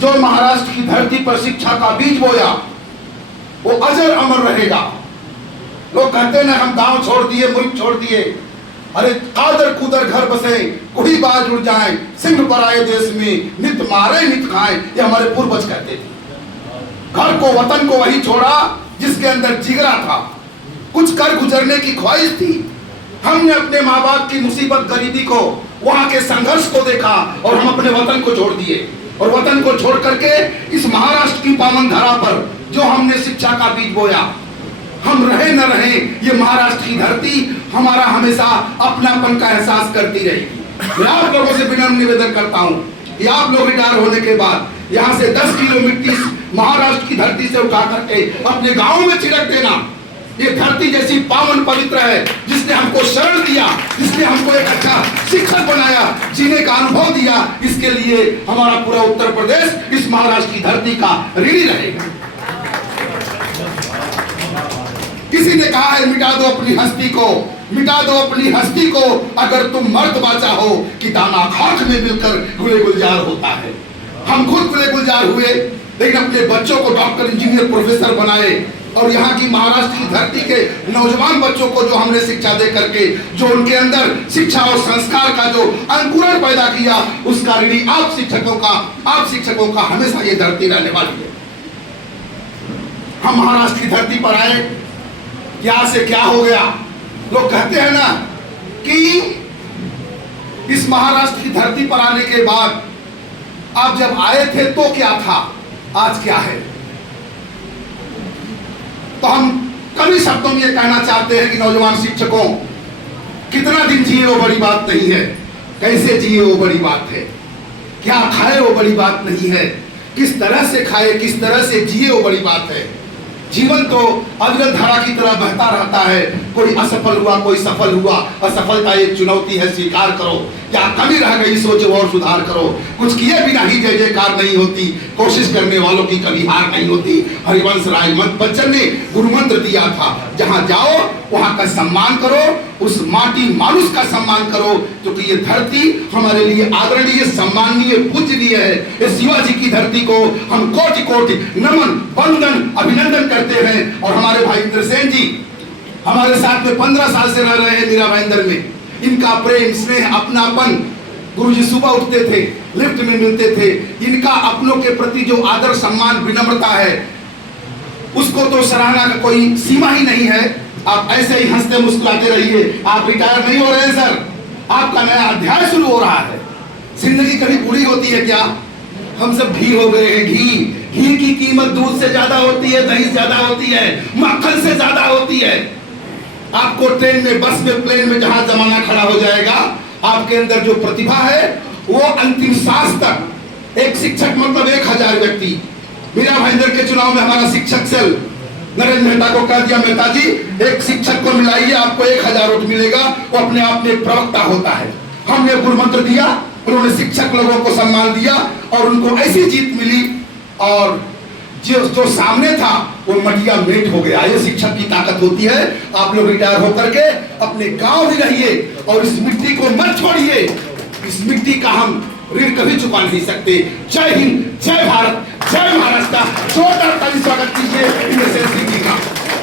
जो महाराष्ट्र की धरती पर शिक्षा का बीज बोया वो अजर अमर रहेगा। लोग कहते ना हम गांव छोड़ दिए, मुल्क छोड़ दिए, अरे कादर कुदर घर बसे, कोई बाज उड़ जाए, सिंह पर आए देश में, नित मारे नित खाए, ये हमारे पूर्वज कहते थे। घर को वतन को वही छोड़ा जिसके अंदर जिगरा था, कुछ कर गुजरने की ख्वाहिश थी। हमने अपने माँ बाप की मुसीबत गरीबी को, वहां के संघर्ष को देखा और हम अपने वतन को छोड़ दिए। और वतन को छोड़ करके इस महाराष्ट्र की पावन धरा पर जो हमने शिक्षा का बीज बोया, हम रहे न रहे, ये महाराष्ट्र की धरती हमारा हमेशा अपनापन का एहसास करती रहेगी। मैं आप लोगों से विनम्र निवेदन करता हूँ कि आप लोग रिटायर होने के बाद यहाँ से 10 किलो मिट्टी महाराष्ट्र की धरती से उठा करके अपने गाँव में छिड़क देना। ये धरती जैसी पावन पवित्र है, जिसने हमको शरण दिया, जिसने हमको एक अच्छा शिक्षक बनाया, जीने का अनुभव दिया, इसके लिए हमारा पूरा उत्तर प्रदेश इस महाराष्ट्र की धरती का ऋणी रहेगा। किसी ने कहा है मिटा दो अपनी हस्ती को, मिटा दो अपनी हस्ती को, अगर तुम मर्द बाचा हो कि दाना खाक में मिलकर गुले गुलजार होता है। हम खुद गुले गुलजार हुए, लेकिन अपने बच्चों को डॉक्टर, इंजीनियर, प्रोफेसर बनाए। और यहाँ की महाराष्ट्र की धरती के नौजवान बच्चों को जो हमने शिक्षा दे करके, जो उनके अंदर शिक्षा और संस्कार का जो अंकुरण पैदा किया, उसका ऋणी आप शिक्षकों का हमेशा ये धरती रहने वाली है। हम महाराष्ट्र की धरती पर आए, क्या से क्या हो गया। लोग कहते हैं ना कि इस महाराष्ट्र की धरती पर आने के बाद आप जब आए थे तो क्या था, आज क्या है। तो हम कभी शब्दों में ये कहना चाहते हैं कि नौजवान शिक्षकों, कितना दिन जिए वो बड़ी बात नहीं है, कैसे जिए वो बड़ी बात है, क्या खाए वो बड़ी बात नहीं है, किस तरह से खाए, किस तरह से जिए वो बड़ी बात है। जीवन तो अविरल धारा की तरह बहता रहता है, कोई असफल हुआ, कोई सफल हुआ। असफलता एक चुनौती है, स्वीकार करो। क्या कमी रह गई, सोचो और सुधार करो। कुछ किए बिना ही जय जयकार नहीं होती, कोशिश करने वालों की कभी हार नहीं होती। हरिवंश राय बच्चन ने गुरु मंत्र दिया था, जहां जाओ वहां का सम्मान करो, उस माटी मानुष का सम्मान करो, क्योंकि ये धरती हमारे लिए आदरणीय, सम्माननीय, पूजनीय है। इस शिवाजी की धरती को हम कोटि कोटि नमन, वंदन, अभिनंदन करते हैं। और हमारे भाई इंद्रसेन जी हमारे साथ में 15 साल से रह रहे हैं मीरा भाईंदर में। इनका प्रेम, स्नेह, अपनापन, गुरुजी सुबह उठते थे, लिफ्ट में मिलते थे, इनका अपनों के प्रति जो आदर, सम्मान, विनम्रता है, उसको तो सराहना का कोई सीमा ही नहीं है। आप ऐसे ही हंसते मुस्कुराते रहिए। आप रिटायर नहीं हो रहे हैं सर, आपका नया अध्याय शुरू हो रहा है। जिंदगी कभी बुरी होती है क्या? हम सब घी हो गए हैं। घी की कीमत दूध से ज्यादा होती है, दही ज्यादा होती है, मक्खन से ज्यादा होती है। आपको ट्रेन में, बस में, प्लेन में जहां जमाना खड़ा हो जाएगा, आपके अंदर जो प्रतिभा है वो अंतिम सांस तक। एक शिक्षक मतलब 1000 व्यक्ति। मीरा भाईंदर के चुनाव में हमारा शिक्षक सेल नरेंद्र मेहता को कह दिया, मेहता जी एक शिक्षक को मिलाइए, आपको 1000 वोट मिलेगा। वो अपने आप में प्रवक्ता होता है। हमने गुरु मंत्र दिया, उन्होंने शिक्षक लोगों को सम्मान दिया और उनको ऐसी जीत मिली, और जो सामने था वो मटिया मेट हो गया। ये शिक्षक की ताकत होती है। आप लोग रिटायर होकर के अपने गांव भी रहिए और इस मिट्टी को मत छोड़िए। इस मिट्टी का हम ऋण कभी चुका नहीं सकते। जय हिंद, जय भारत, जय महाराष्ट्र। जोरदार ताली स्वागत कीजिए।